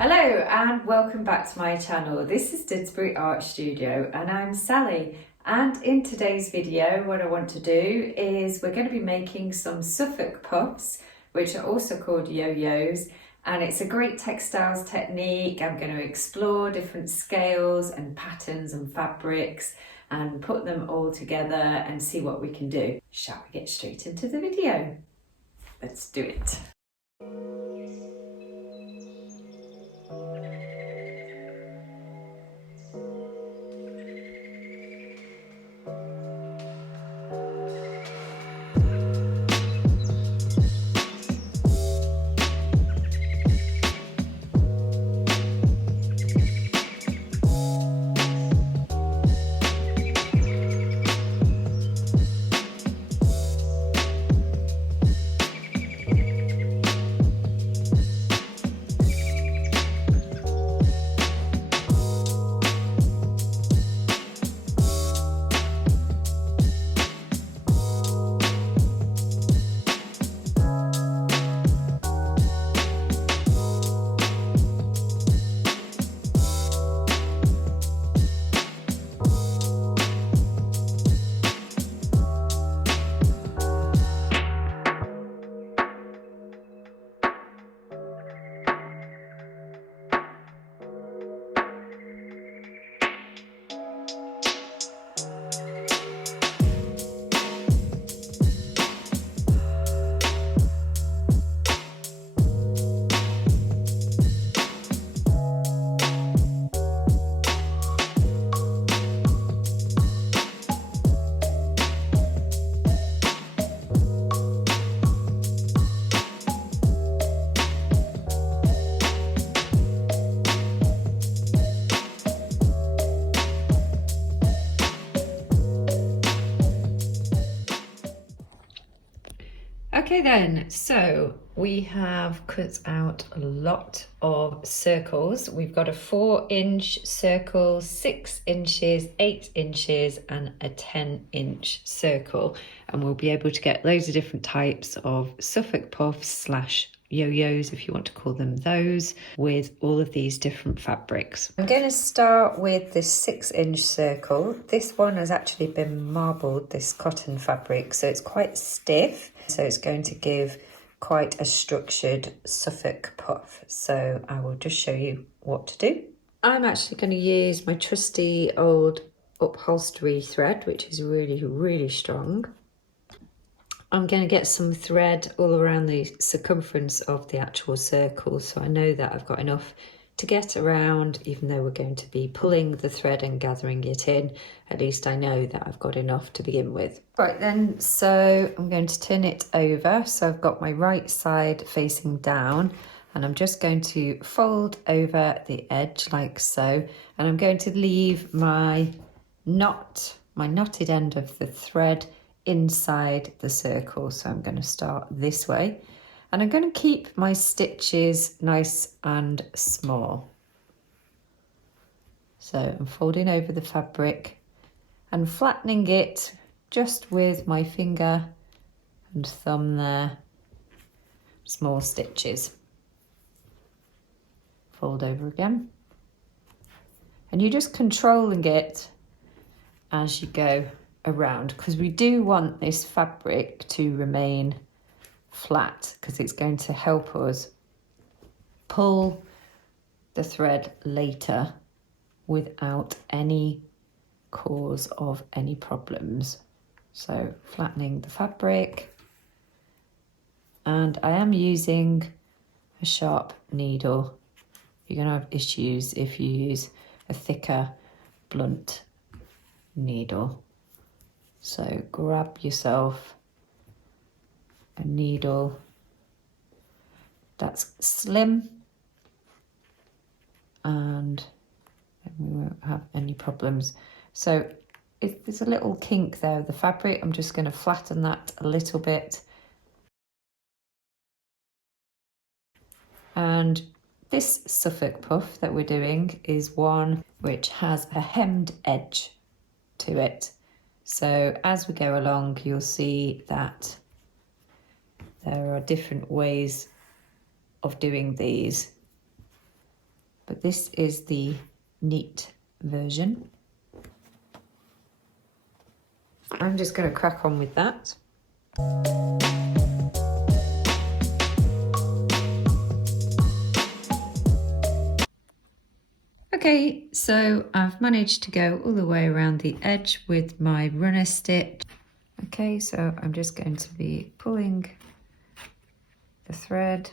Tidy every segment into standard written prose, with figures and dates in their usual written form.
Hello and welcome back to my channel. This is Didsbury Art Studio and I'm Sally, and in today's video what I want to do is we're going to be making some Suffolk Puffs, which are also called yo-yos, and it's a great textiles technique. I'm going to explore different scales and patterns and fabrics and put them all together and see what we can do. Shall we get straight into the video? Let's do it. Okay then, so we have cut out a lot of circles. We've got a 4-inch circle, 6 inches, 8 inches and a 10-inch circle, and we'll be able to get loads of different types of Suffolk Puffs / yo-yos, if you want to call them those, with all of these different fabrics. I'm going to start with this 6-inch circle. This one has actually been marbled, this cotton fabric, so it's quite stiff, so it's going to give quite a structured Suffolk puff. So I will just show you what to do. I'm actually going to use my trusty old upholstery thread, which is really strong. I'm going to get some thread all around the circumference of the actual circle, so I know that I've got enough to get around. Even though we're going to be pulling the thread and gathering it in, at least I know that I've got enough to begin with. Right then, so I'm going to turn it over. So I've got my right side facing down, and I'm just going to fold over the edge like so, and I'm going to leave my knotted end of the thread inside the circle. So I'm going to start this way, and I'm going to keep my stitches nice and small. So I'm folding over the fabric and flattening it just with my finger and thumb there, small stitches. Fold over again, and you're just controlling it as you go around, because we do want this fabric to remain flat, because it's going to help us pull the thread later without any cause of any problems. So flattening the fabric, and I am using a sharp needle. You're going to have issues if you use a thicker, blunt needle. So grab yourself a needle that's slim, and then we won't have any problems. So if there's a little kink there with the fabric, I'm just going to flatten that a little bit. And this Suffolk puff that we're doing is one which has a hemmed edge to it. So as we go along, you'll see that there are different ways of doing these. this is the neat version. I'm just going to crack on with that. Okay, so I've managed to go all the way around the edge with my runner stitch. Okay, so I'm just going to be pulling the thread.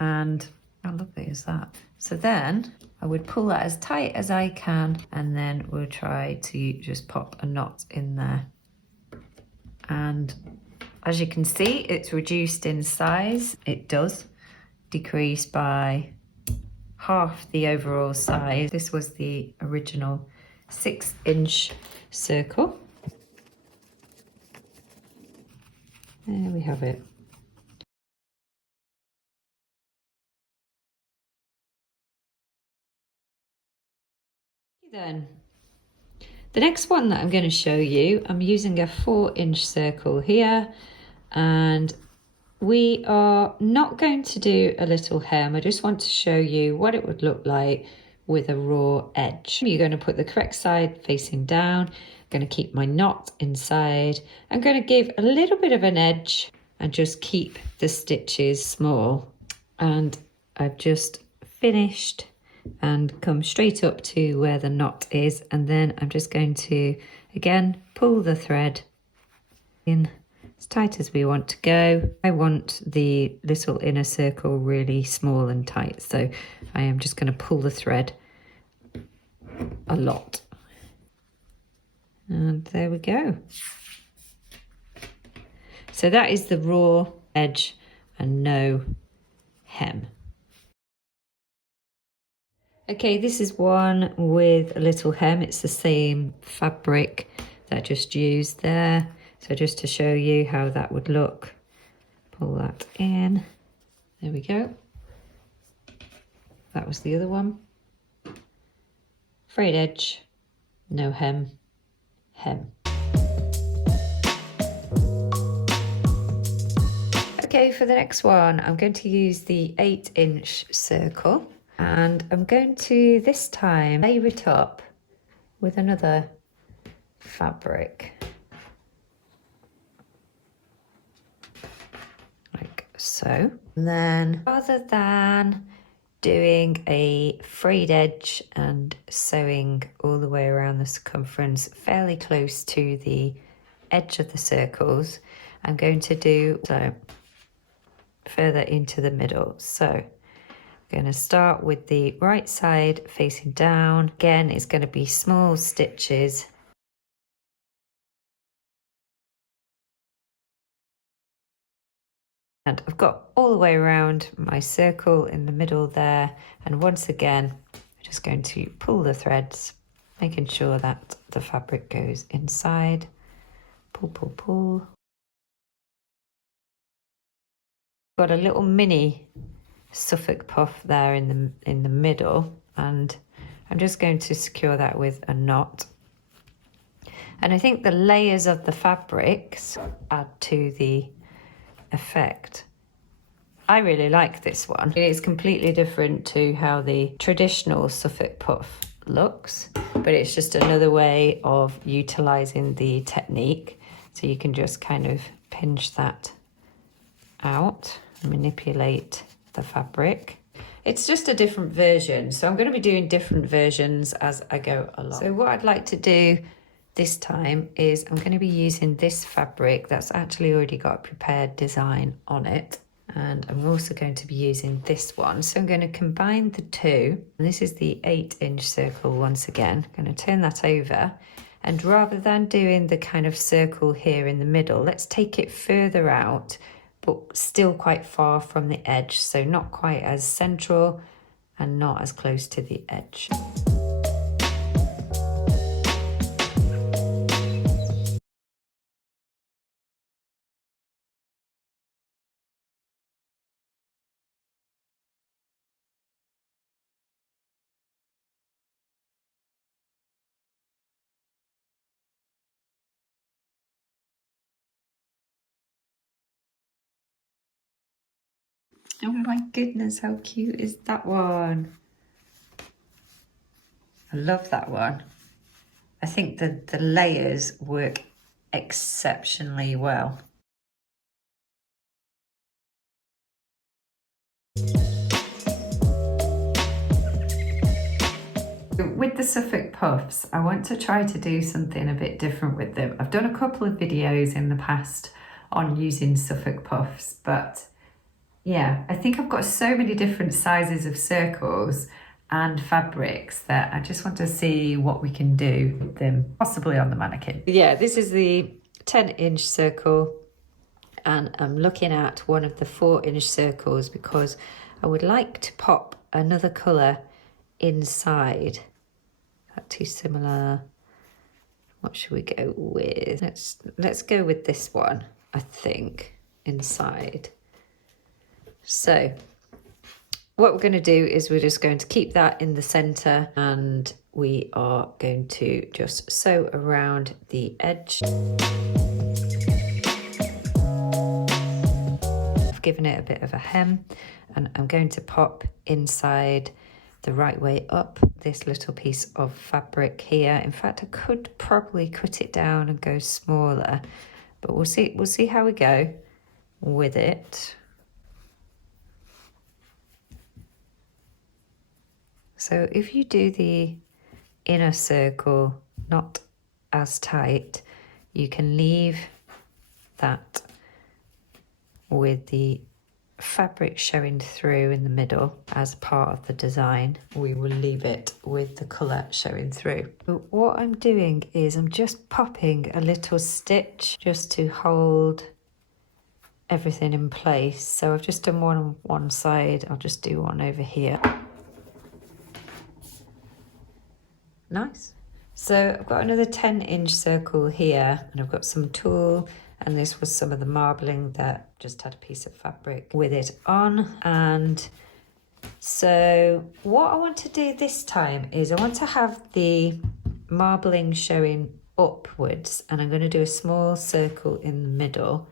And how lovely is that? So then I would pull that as tight as I can, and then we'll try to just pop a knot in there. And as you can see, it's reduced in size. It does decrease by half the overall size. This was the original 6-inch circle. There we have it. Then the next one that I'm going to show you, I'm using a 4-inch circle here, and we are not going to do a little hem. I just want to show you what it would look like with a raw edge. You're going to put the correct side facing down. I'm going to keep my knot inside. I'm going to give a little bit of an edge and just keep the stitches small. And I've just finished and come straight up to where the knot is, and then I'm just going to again pull the thread in as tight as we want to go. I want the little inner circle really small and tight, so I am just going to pull the thread a lot, and there we go. So that is the raw edge and no hem. Okay, this is one with a little hem. It's the same fabric that I just used there. So just to show you how that would look, pull that in. There we go. That was the other one. Frayed edge, no hem, hem. Okay, for the next one, I'm going to use the 8-inch circle. And I'm going to, this time, layer it up with another fabric. Like so. And then, rather than doing a frayed edge and sewing all the way around the circumference fairly close to the edge of the circles, I'm going to do so further into the middle. So going to start with the right side facing down. Again, it's going to be small stitches. And I've got all the way around my circle in the middle there. And once again, I'm just going to pull the threads, making sure that the fabric goes inside. Pull, pull, pull. Got a little mini Suffolk puff there in the middle, and I'm just going to secure that with a knot. And I think the layers of the fabrics add to the effect. I really like this one. It's completely different to how the traditional Suffolk puff looks, but it's just another way of utilizing the technique. So you can just kind of pinch that out, manipulate the fabric. It's just a different version, so I'm going to be doing different versions as I go along. So what I'd like to do this time is I'm going to be using this fabric that's actually already got a prepared design on it, and I'm also going to be using this one. So I'm going to combine the two, and this is the 8-inch circle once again. I'm going to turn that over, and rather than doing the kind of circle here in the middle, let's take it further out, but still quite far from the edge, so not quite as central and not as close to the edge. Oh my goodness, how cute is that one? I love that one. I think the layers work exceptionally well. With the Suffolk Puffs, I want to try to do something a bit different with them. I've done a couple of videos in the past on using Suffolk Puffs, but yeah, I think I've got so many different sizes of circles and fabrics that I just want to see what we can do with them, possibly on the mannequin. Yeah, this is the 10-inch circle, and I'm looking at one of the 4-inch circles because I would like to pop another colour inside. Not too similar. What should we go with? Let's go with this one, I think, inside. So what we're going to do is we're just going to keep that in the centre, and we are going to just sew around the edge. I've given it a bit of a hem, and I'm going to pop inside the right way up this little piece of fabric here. In fact, I could probably cut it down and go smaller, but we'll see how we go with it. So if you do the inner circle not as tight, you can leave that with the fabric showing through in the middle as part of the design. We will leave it with the colour showing through. But what I'm doing is I'm just popping a little stitch just to hold everything in place. So I've just done one on one side, I'll just do one over here. Nice. So I've got another 10-inch circle here, and I've got some tulle, and this was some of the marbling that just had a piece of fabric with it on. And so what I want to do this time is I want to have the marbling showing upwards, and I'm going to do a small circle in the middle,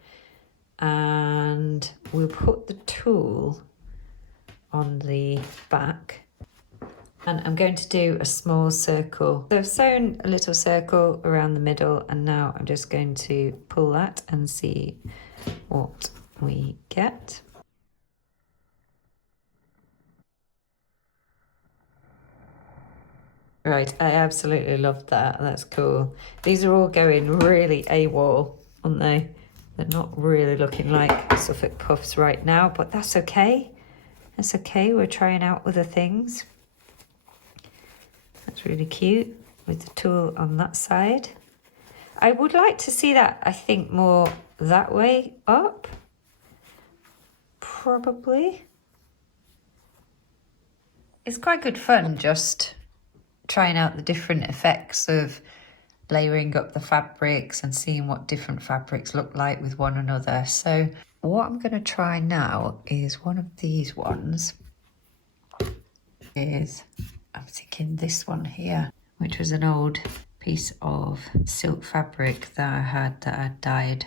and we'll put the tulle on the back. And I'm going to do a small circle. So I've sewn a little circle around the middle, and now I'm just going to pull that and see what we get. Right, I absolutely love that. That's cool. These are all going really AWOL, aren't they? They're not really looking like Suffolk Puffs right now, but that's okay. That's okay. We're trying out other things. That's really cute with the tulle on that side. I would like to see that, I think, more that way up. Probably. It's quite good fun just trying out the different effects of layering up the fabrics and seeing what different fabrics look like with one another. So what I'm going to try now is one of these ones. I'm thinking this one here, which was an old piece of silk fabric that I had dyed.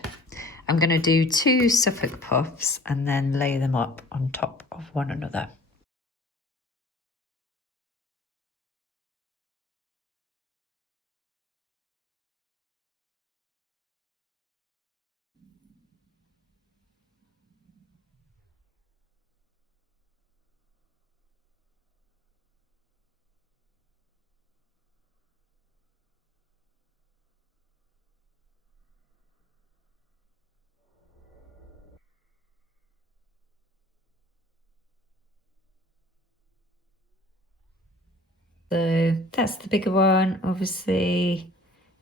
I'm going to do 2 Suffolk Puffs and then lay them up on top of one another. So that's the bigger one, obviously.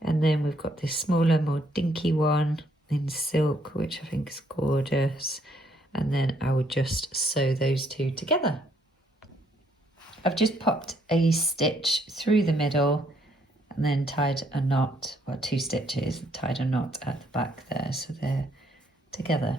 And then we've got this smaller, more dinky one in silk, which I think is gorgeous. And then I would just sew those two together. I've just popped a stitch through the middle and then tied a knot, well, 2 stitches, tied a knot at the back there, so they're together.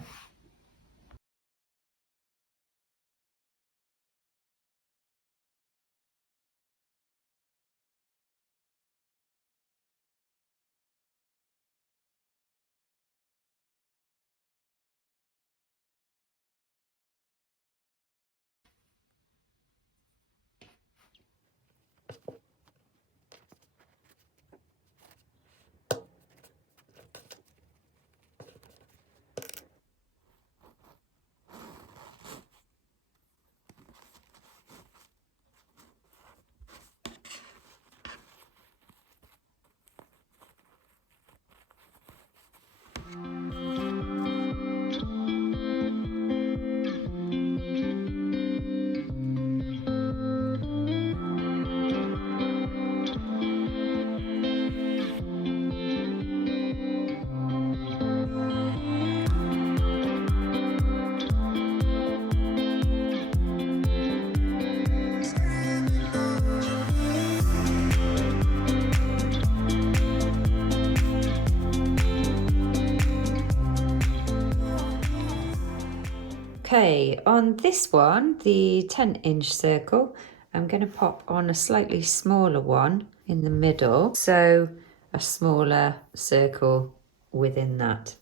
Okay, on this one, the 10-inch circle, I'm going to pop on a slightly smaller one in the middle, so a smaller circle within that.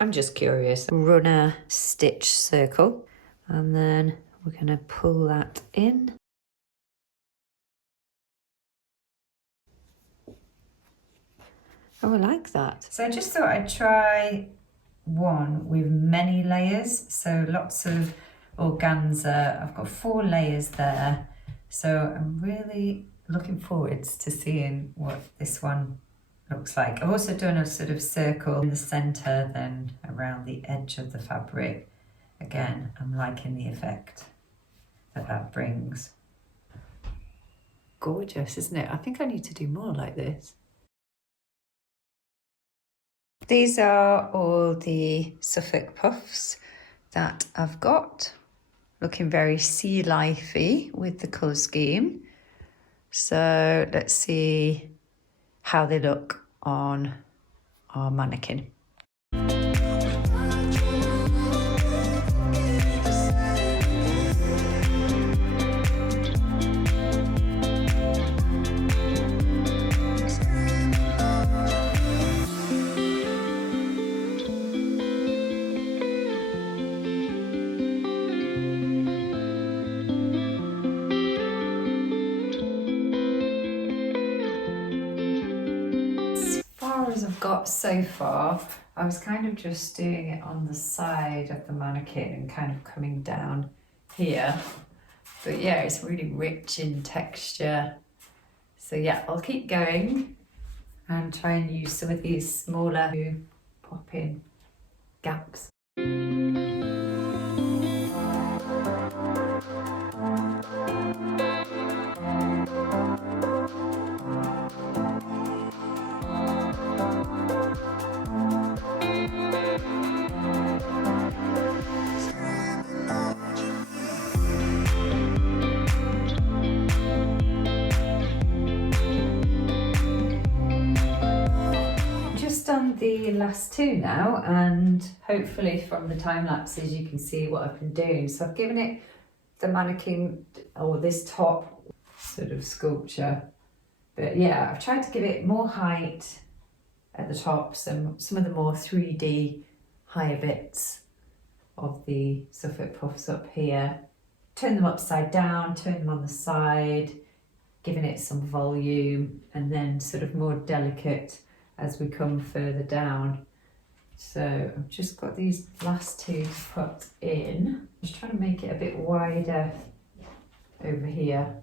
I'm just curious. Runner stitch circle, and then we're going to pull that in. Oh, I like that. So I just thought I'd try one with many layers, so lots of organza. I've got 4 layers there, so I'm really looking forward to seeing what this one looks like. I've also done a sort of circle in the center, then around the edge of the fabric. Again, I'm liking the effect that that brings. Gorgeous, isn't it? I think I need to do more like this. These are all the Suffolk Puffs that I've got, looking very sea lifey with the colour scheme. So let's see how they look on our mannequin. As I've got so far, I was kind of just doing it on the side of the mannequin and kind of coming down here, but yeah, it's really rich in texture. So yeah, I'll keep going and try and use some of these smaller pop-in gaps. Done the last 2 now, and hopefully from the time lapses you can see what I've been doing. So I've given it the mannequin, or this top sort of sculpture, but yeah, I've tried to give it more height at the top, some of the more 3D higher bits of the Suffolk Puffs up here, turn them upside down, turn them on the side, giving it some volume, and then sort of more delicate as we come further down. So I've just got these last 2 to put in. Just trying to make it a bit wider over here.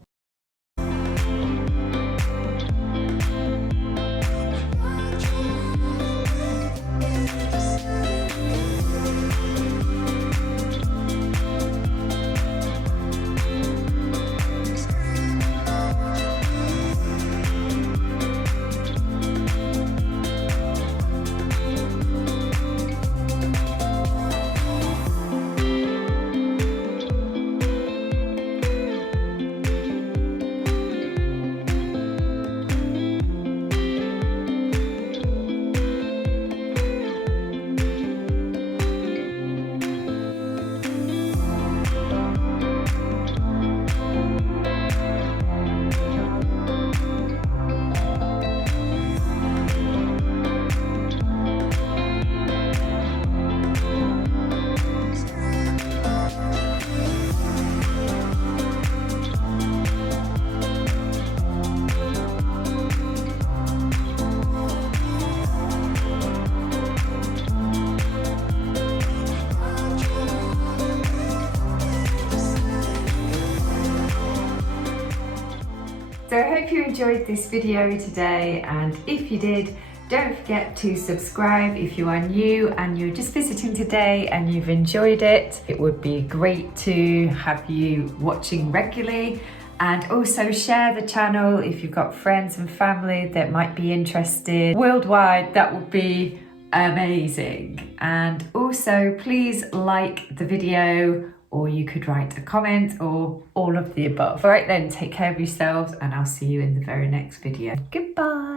So I hope you enjoyed this video today, and if you did, don't forget to subscribe if you are new and you're just visiting today and you've enjoyed it. It would be great to have you watching regularly, and also share the channel if you've got friends and family that might be interested worldwide. That would be amazing. And also please like the video, or you could write a comment, or all of the above. All right then, take care of yourselves, and I'll see you in the very next video. Goodbye.